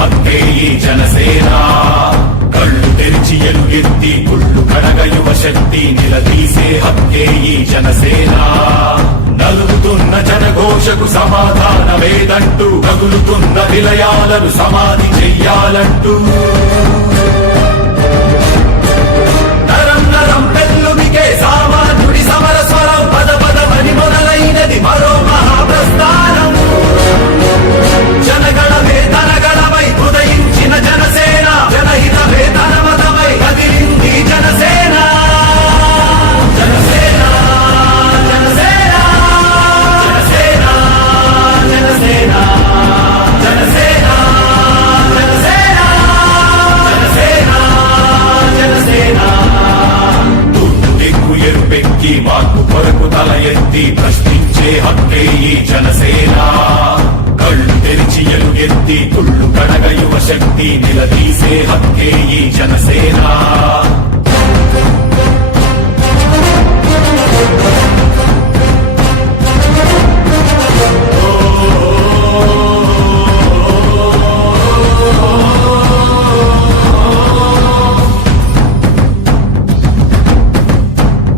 హక్కే ఈ జనసేన. కళ్ళు తెరిచి ఎలుగెత్తి కుళ్ళు కడగ యువ శక్తి నిలదీసే హక్కే ఈ జనసేన. నలుగుతున్న జనఘోషకు సమాధానమేదంటూ తగులుతున్న విలయాలను సమాధి చెయ్యాలంటూ నరం నరం పెళ్ళుమికే సామాన్యుడి సమర స్వరం పద పదమని మొదలైనది మరో మహాప్రస్థానం. జనగణమే తనగణమై ఉదయించిన జనసేన, జనహితమే తన మతమై కదిలింది జనసేన. జనసేన జనసేన జనసేన జనసేన జనసేన జనసేన జనసేన జనసేన. తూర్పు దిక్కు ఎరుపెక్కి మార్పు కొరకు తల ఎత్తి ప్రశ్నించే హక్కే ఈ జనసేన. కళ్ళు తెరిచి ఎలుగెత్తి కుళ్ళు కడగ యువ శక్తి నిలదీసే హక్కే ఈ జనసేన.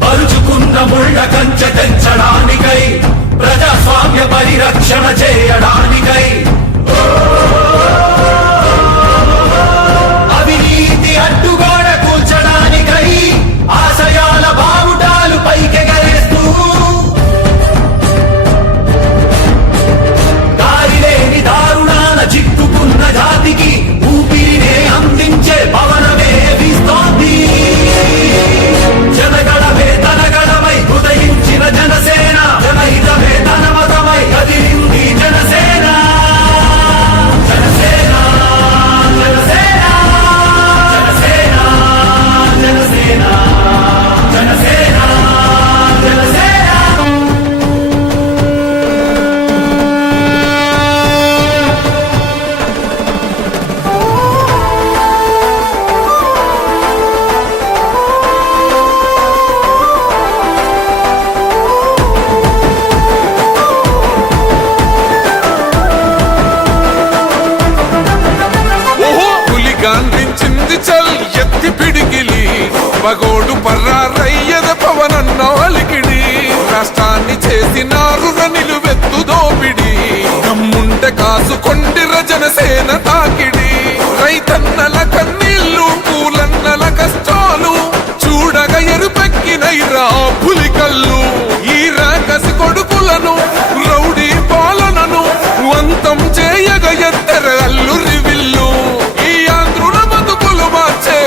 పరుచుకున్న ముళ్ళ కంచె తెంచడానికై, ప్రజాస్వామ్య పరిరక్షణ చేయడానికై, అవినీతి అడ్డుగోడ కూల్చడానికై ఆశయాల బావుటాలు పైకెగరేస్తూ దారిలేని దారుణాల చిక్కుకున్న జాతికి ఊపిరినే అందించే పవనమే వీస్తోంది. జనగణమే తనగణమై ఉదయించిన జనసేన, జనహితమే తన మతమై కదిలింది జనసేన. జనసేన జనసేన జనసేన జనసేన జనసేన జనసేన. గాంధించింది చల్ ఎత్తి పిడికిలి, మగోడు పర్రారయ్యద పవనన్న అలికిడి. రాష్ట్రాన్ని చేసినారు నిలువెత్తు దోపిడి, దమ్ముంటే కాసుకొండిర జనసేన తాకిడి. రైతన్నల కన్నీళ్లు పూలన్నల కష్టాలు చూడగా ఎరుపెక్కినైరా పులికల్లు. ఈ రాకసి కొడుకులను రౌడీ పాలనను అంతం చేయగ ఎత్తర అల్లు రివిల్లు.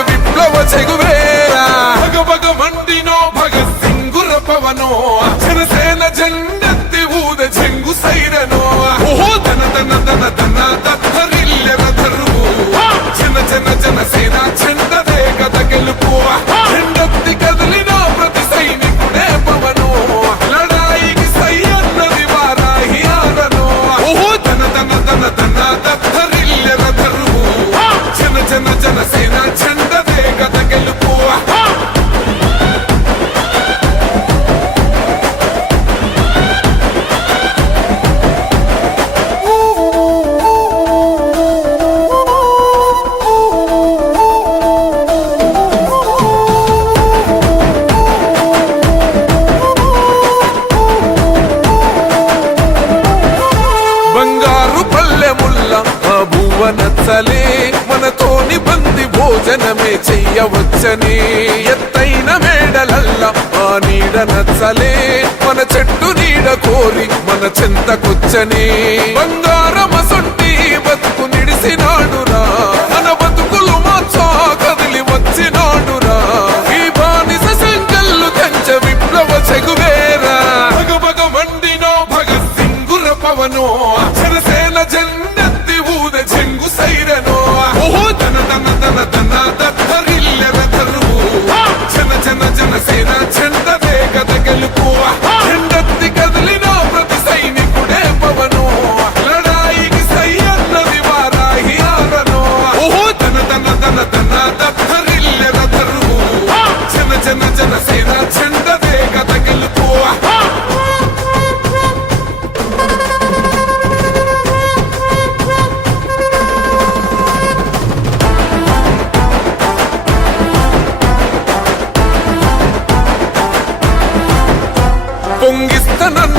విప్లవ చెగువేరా భగభగ మండినో భగత్ సింగుర పవనో. జనసేన జెండెత్తి ఊద చెంగు సైరనో. ఓహో ధన ధన ధన ధన దత్తరిల్లెర ధరువు. జన జన జనసేన చెండదే కథ గెలుపు. జెండెత్తి కదిలిన ప్రతి సైనికుడే పవనో. లడాయికి సై అన్నది వారాహి ఆడనో. ఓహో ధన ధన ధన ధన దత్తరిల్లెర ధరువు. జన జన జనసేన చెండదే కథ గెలుపు. బంగారు పల్లెముల్ల ఆ భువ నచ్చలే, మనతోని బంది భోజనమే చెయ్యవచ్చని. ఎత్తైన మేడలల్ల ఆ నీడ నచ్చలే, మన చెట్టు నీడ కోరి మన చెంతకొచ్చని. బంగారమసొంటి బతుకు నిడిసినాడురా, మన బతుకులు మార్చా కదిలి వచ్చినాడురా. ఈ బానిస సంకల్లు తెంచ విప్లవ చెగువేరా భగభగ మండినో భగత్ సింగుర పవనో. జనసేన జెండెత్తి ఊద చెంగు సైరనో. ఓహో ధన ధన ధన ధన దత్తరిల్లెర ధరువు. జన జన జనసేన చెండదే కథ గెలుపు. జెండెత్తి కదిలిన ప్రతి సైనికుడే పవనో. లడాయికి సై అన్నది వారాహి ఆడనో.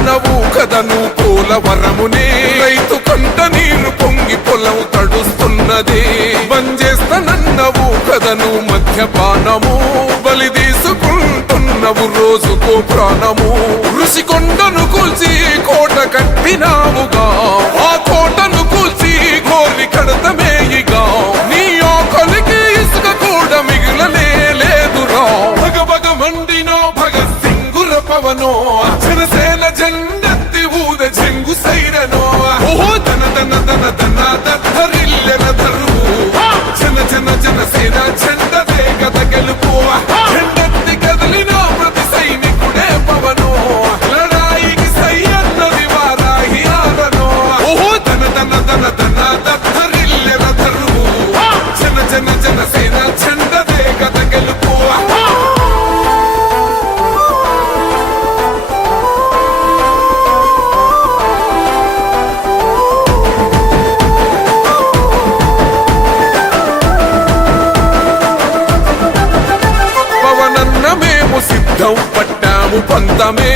చేస్తానన్నవు కదను పోలవరమునే రైతు కంట నీరు పొంగి పొలం తడుస్తున్నది బంద్ చేస్తానన్నవు కదను మద్యపానము బలి తీసుకుంటున్నవు రోజుకో ప్రాణము ఋషికొండను కూల్చి కోట కట్టినావుగా ఆ కోటను కూల్చి గోరి కడతమేయిగా నీ ఆకలికి ఇసుక కూడా మిగిలనే లేదురా భగ భగ మండినో భగత్ సింగుర పవనో జనసేన జెండెత్తి ఊద జంగు సైరనో ఓహో దన దన దన దన దద్దరిల్లెన దరువు జన జన జనసేన జెండదే గద గెలుపు జెండెత్తి కదిలిన ప్రతి సైనికుడే పవనో లడాయికి సై అన్నది వారాహి ఆడనో ఓహో దన దన దన దన దద్దరిల్లెన దరువు జన జన జనసేన జెండదే గద గెలుపు పవనన్న మేము సిద్ధం పట్టాము పంతమే